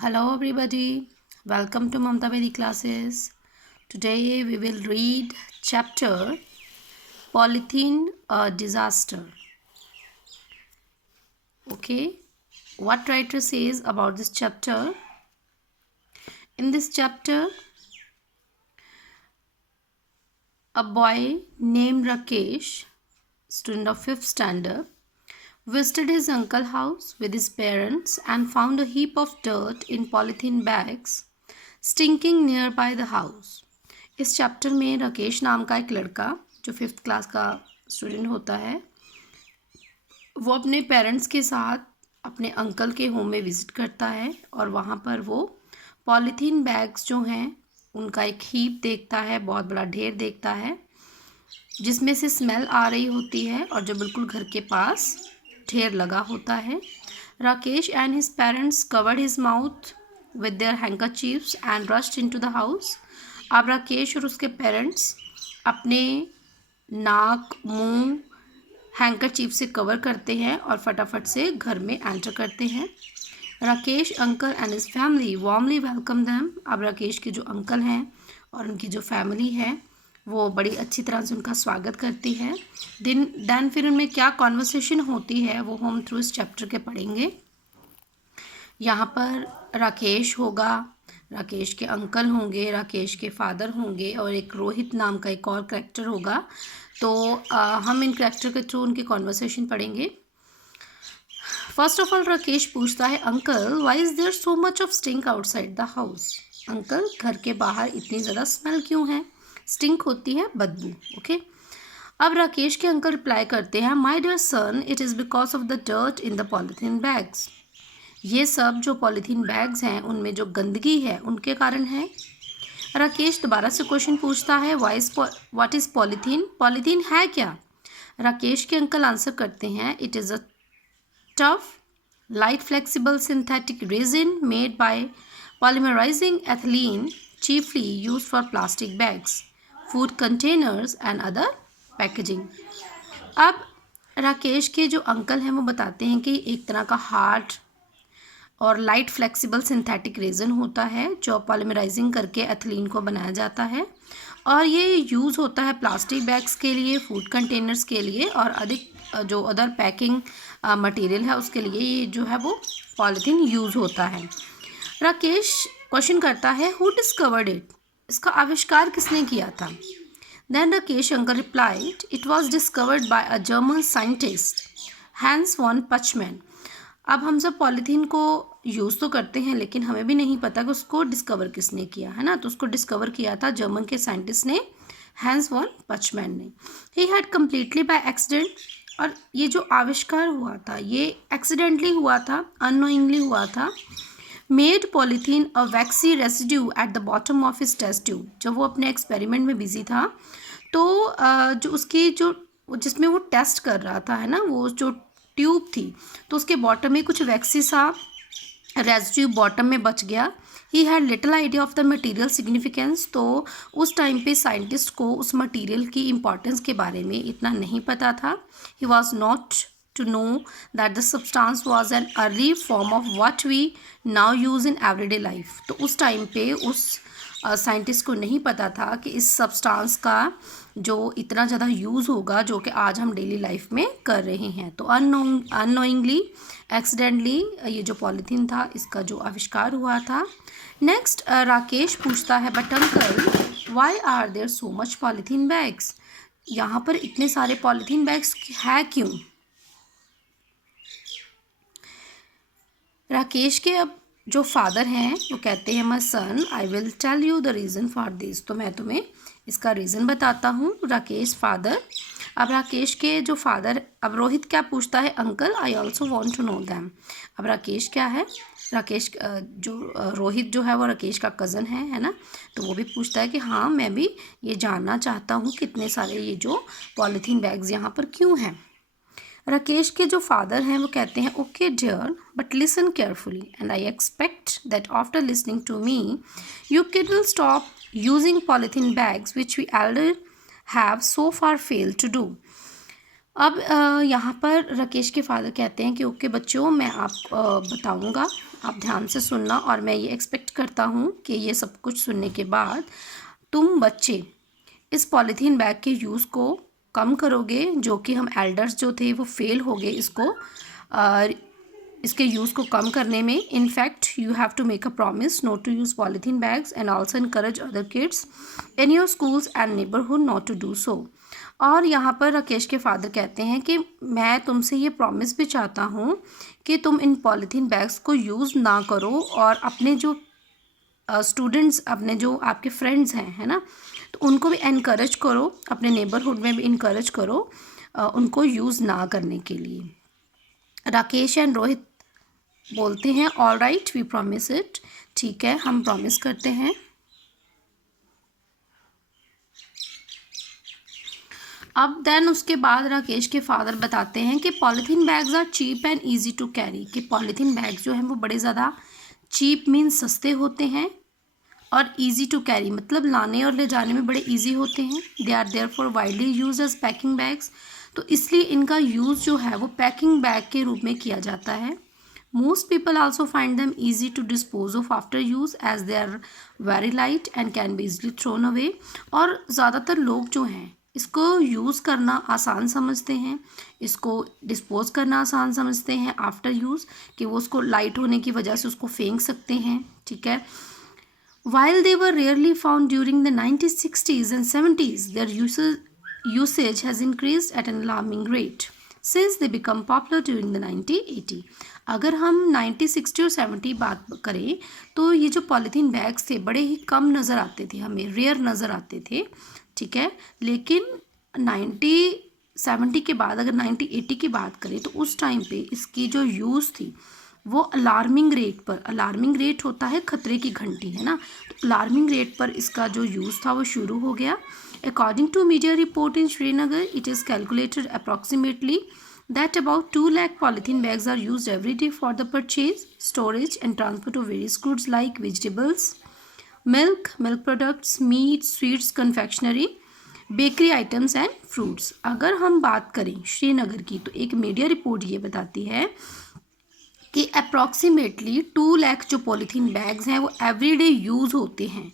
Hello everybody, welcome to Mamta Vedi classes. Today we will read chapter Polythene a Disaster. Okay, what writer says about this chapter? In this chapter, a boy named Rakesh, student of 5th standard, visited his uncle's house with his parents and found a heap of dirt in polythene bags stinking nearby the house. इस chapter में राकेश नाम का एक लड़का जो 5th class का student होता है वो अपने पेरेंट्स के साथ अपने अंकल के होम में विज़िट करता है और वहाँ पर वो पॉलीथीन बैग्स जो हैं उनका एक हीप देखता है, बहुत बड़ा ढेर देखता है जिसमें से स्मेल आ रही होती है और जो बिल्कुल घर के पास ढेर लगा होता है. Rakesh and his parents covered his mouth with their handkerchiefs and rushed into the house. अब राकेश और उसके पेरेंट्स अपने नाक मुंह हैंकरचीफ से कवर करते हैं और फटाफट से घर में एंटर करते हैं. Rakesh uncle and his family warmly welcome them. अब राकेश के जो अंकल हैं और उनकी जो फैमिली है वो बड़ी अच्छी तरह से उनका स्वागत करती है. देन फिर उनमें क्या कॉन्वर्सेशन होती है वो हम थ्रू इस चैप्टर के पढ़ेंगे. यहाँ पर राकेश होगा, राकेश के अंकल होंगे, राकेश के फादर होंगे और एक रोहित नाम का एक और करेक्टर होगा. तो हम इन करेक्टर के थ्रू उनकी कॉन्वर्सेशन पढ़ेंगे. फर्स्ट ऑफ ऑल राकेश पूछता है, uncle why is there so much of stink outside the house. Uncle घर के बाहर इतनी ज़्यादा स्मेल क्यों है? स्टिंक होती है बदबू. ओके. अब राकेश के अंकल रिप्लाई करते हैं, my dear son it is because of the dirt in the polythene bags. ये सब जो पॉलीथीन बैग्स हैं उनमें जो गंदगी है उनके कारण है. राकेश दोबारा से क्वेश्चन पूछता है, व्हाट इज़ पॉलीथीन? पॉलीथीन है क्या? राकेश के अंकल आंसर करते हैं, it is a tough light flexible synthetic resin made by polymerizing ethylene chiefly used for plastic bags, food containers and other packaging. अब राकेश के जो अंकल हैं वो बताते हैं कि एक तरह का हार्ड और लाइट फ्लेक्सिबल सिंथेटिक रेजन होता है जो पॉलीमराइजिंग करके एथिलीन को बनाया जाता है और ये यूज़ होता है प्लास्टिक बैग्स के लिए, फूड कंटेनर्स के लिए और अधिक जो अदर पैकिंग मटेरियल है उसके लिए ये जो है वो पॉलीथीन यूज़ होता है. राकेश क्वेश्चन करता है, हु डिस्कवर्ड इट? इसका आविष्कार किसने किया था? Then Rakesh uncle replied, it was discovered by a German scientist Hans von Pachman. अब हम सब पॉलीथीन को यूज़ तो करते हैं लेकिन हमें भी नहीं पता कि उसको डिस्कवर किसने किया है ना. तो उसको डिस्कवर किया था जर्मन के साइंटिस्ट ने, हैंस वॉन पचमैन ने. He had completely by accident. और ये जो आविष्कार हुआ था ये एक्सीडेंटली हुआ था, अननोइंगली हुआ था. Made polythene a waxy residue at the bottom of his test tube. जब वो अपने एक्सपेरिमेंट में बिजी था तो जो उसकी जो जिसमें वो टेस्ट कर रहा था है ना, वो जो ट्यूब थी तो उसके बॉटम में कुछ वैक्सी सा रेसिड्यू बॉटम में बच गया. He had little idea of the material significance. तो उस टाइम पे साइंटिस्ट को उस मटीरियल की इम्पॉर्टेंस के बारे में इतना नहीं पता था. He was not to know that the substance was an early form of what we now use in everyday life. तो उस टाइम पे उस साइंटिस्ट को नहीं पता था कि इस सब्सटेंस का जो इतना ज़्यादा यूज़ होगा जो कि आज हम डेली लाइफ में कर रहे हैं. तो अननोइंगली एक्सीडेंटली ये जो पॉलीथीन था इसका जो आविष्कार हुआ था. नेक्स्ट राकेश पूछता है, but uncle why are there so much polythene bags? यहाँ पर इतने सारे पॉलीथीन बैग्स है क्यों? राकेश के अब जो फादर हैं वो कहते हैं, my son I will tell you the reason for this. तो मैं तुम्हें इसका रीज़न बताता हूँ. राकेश फादर. अब राकेश के जो फादर, अब रोहित क्या पूछता है, uncle I also want to know them. अब राकेश क्या है, राकेश जो रोहित जो है वो राकेश का कज़न है ना. तो वो भी पूछता है कि हाँ मैं भी ये जानना चाहता हूँ कितने सारे ये जो पॉलीथीन बैग्स यहाँ पर क्यों हैं. राकेश के जो फादर हैं वो कहते हैं, okay dear but listen carefully and I expect that after listening to me you kid will stop using polythene bags which we elder have so far failed to do. अब यहाँ पर राकेश के फादर कहते हैं कि ओके बच्चों, मैं आप बताऊँगा, आप ध्यान से सुनना, और मैं ये एक्सपेक्ट करता हूँ कि ये सब कुछ सुनने के बाद तुम बच्चे इस पॉलीथीन बैग के यूज़ को कम करोगे, जो कि हम एल्डर्स जो थे वो फेल हो गए इसके यूज़ को कम करने में. In fact you have to make a promise not to use polythene bags and also encourage other kids in your schools and neighbourhood not to do so. और यहाँ पर राकेश के फादर कहते हैं कि मैं तुमसे ये प्रॉमिस भी चाहता हूँ कि तुम इन पॉलीथीन बैग्स को यूज़ ना करो, और अपने जो स्टूडेंट्स, अपने जो आपके फ्रेंड्स हैं, है ना, तो उनको भी इनकरेज करो, अपने नेबरहुड में भी इनकरेज करो उनको यूज़ ना करने के लिए. राकेश एंड रोहित बोलते हैं all right we promise it, ठीक है हम प्रॉमिस करते हैं. अब देन उसके बाद राकेश के फादर बताते हैं कि polythene bags are cheap and easy to carry, कि पॉलीथीन बैग्स जो हैं वो बड़े ज़्यादा चीप मीन्स सस्ते होते हैं, और ईजी टू कैरी मतलब लाने और ले जाने में बड़े ईजी होते हैं. They are there for widely use as packing bags, तो इसलिए इनका यूज़ जो है वो पैकिंग बैग के रूप में किया जाता है. Most people also find them easy to dispose of after use as they are very light and can be easily thrown away. और ज़्यादातर लोग जो हैं इसको यूज़ करना आसान समझते हैं, इसको डिस्पोज करना आसान समझते हैं आफ्टर यूज़, कि वो उसको लाइट होने की वजह से उसको फेंक सकते हैं. ठीक है. While they were rarely found during the 1960s and 70s, their usage has increased at an alarming rate since they become popular during the 1980. अगर हम 1960 और 70 बात करें तो ये जो पॉलीथीन बैग्स थे बड़े ही कम नज़र आते थे, हमें रेयर नज़र आते थे. ठीक है. लेकिन 1970 के बाद अगर 1980 की बात करें तो उस टाइम पे इसकी जो यूज़ थी वो अलार्मिंग रेट पर, अलार्मिंग रेट होता है खतरे की घंटी, है ना, तो अलार्मिंग रेट पर इसका जो यूज़ था वो शुरू हो गया. According to media report in Srinagar, it is calculated approximately that about 2 lakh polythene bags are used every day for the purchase, storage and transport of various goods like vegetables, milk, milk products, meat, sweets, confectionery, bakery items and fruits. अगर हम बात करें श्रीनगर की तो एक media report ये बताती है कि अप्रॉक्सीमेटली 2 लाख जो पॉलीथीन बैग्स हैं वो एवरीडे यूज़ होते हैं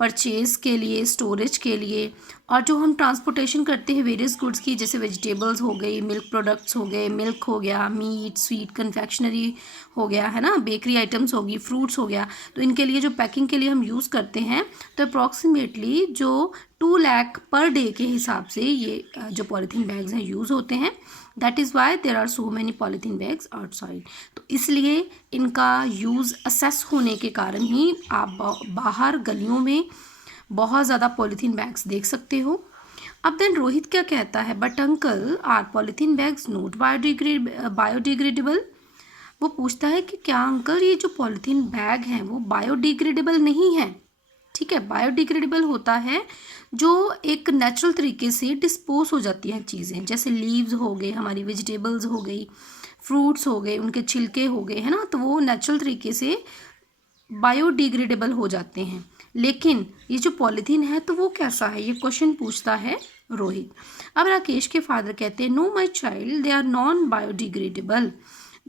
परचेज़ के लिए, स्टोरेज के लिए, और जो हम ट्रांसपोर्टेशन करते हैं वेरियस गुड्स की, जैसे वेजिटेबल्स हो गई, मिल्क प्रोडक्ट्स हो गए, मिल्क हो गया, मीट, स्वीट, कन्फेक्शनरी हो गया, है ना, बेकरी आइटम्स होगी, फ्रूट्स हो गया, तो इनके लिए जो पैकिंग के लिए हम यूज़ करते हैं तो अप्रॉक्सीमेटली जो 2 लाख पर डे के हिसाब से ये जो पॉलीथीन बैग्स हैं यूज़ होते हैं. That is why there are so many polythene bags outside. तो इसलिए इनका यूज़ असेस होने के कारण ही आप बाहर गलियों में बहुत ज़्यादा पॉलीथीन बैग्स देख सकते हो. अब देन रोहित क्या कहता है, but uncle are polythene bags not biodegradable. वो पूछता है कि क्या अंकल ये जो पॉलीथीन बैग हैं वो बायोडिग्रेडेबल नहीं है. ठीक है. बायोडिग्रेडेबल होता है जो एक नेचुरल तरीके से डिस्पोज हो जाती हैं चीज़ें, जैसे लीव्स हो गए, हमारी वेजिटेबल्स हो गई, फ्रूट्स हो गए, उनके छिलके हो गए, है ना, तो वो नेचुरल तरीके से बायोडिग्रेडेबल हो जाते हैं. लेकिन ये जो पॉलीथीन है तो वो कैसा है, ये क्वेश्चन पूछता है रोहित. अब राकेश के फादर कहते हैं no my child they are non biodegradable.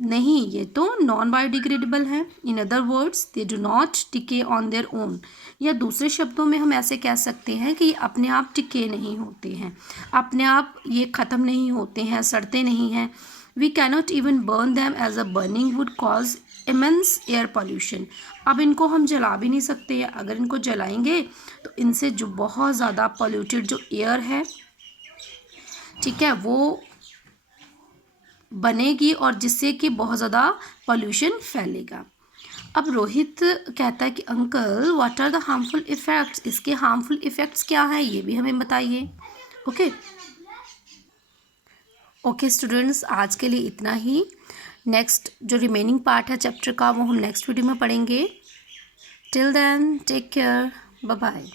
नहीं, ये तो नॉन बायोडिग्रेडेबल है. In other words they do not decay on their own, या दूसरे शब्दों में हम ऐसे कह सकते हैं कि ये अपने आप टिके नहीं होते हैं, अपने आप ये ख़त्म नहीं होते हैं, सड़ते नहीं हैं. We cannot even burn them as a burning wood cause immense air pollution. अब इनको हम जला भी नहीं सकते, अगर इनको जलाएंगे तो इनसे जो बहुत ज़्यादा पॉल्यूटेड जो एयर है, ठीक है, वो बनेगी और जिससे कि बहुत ज़्यादा पॉल्यूशन फैलेगा. अब रोहित कहता है कि uncle what are the harmful effects, इसके हार्मफुल इफ़ेक्ट्स क्या हैं ये भी हमें बताइए. ओके स्टूडेंट्स, आज के लिए इतना ही. नेक्स्ट जो रिमेनिंग पार्ट है चैप्टर का वो हम नेक्स्ट वीडियो में पढ़ेंगे. Till then take care, bye bye.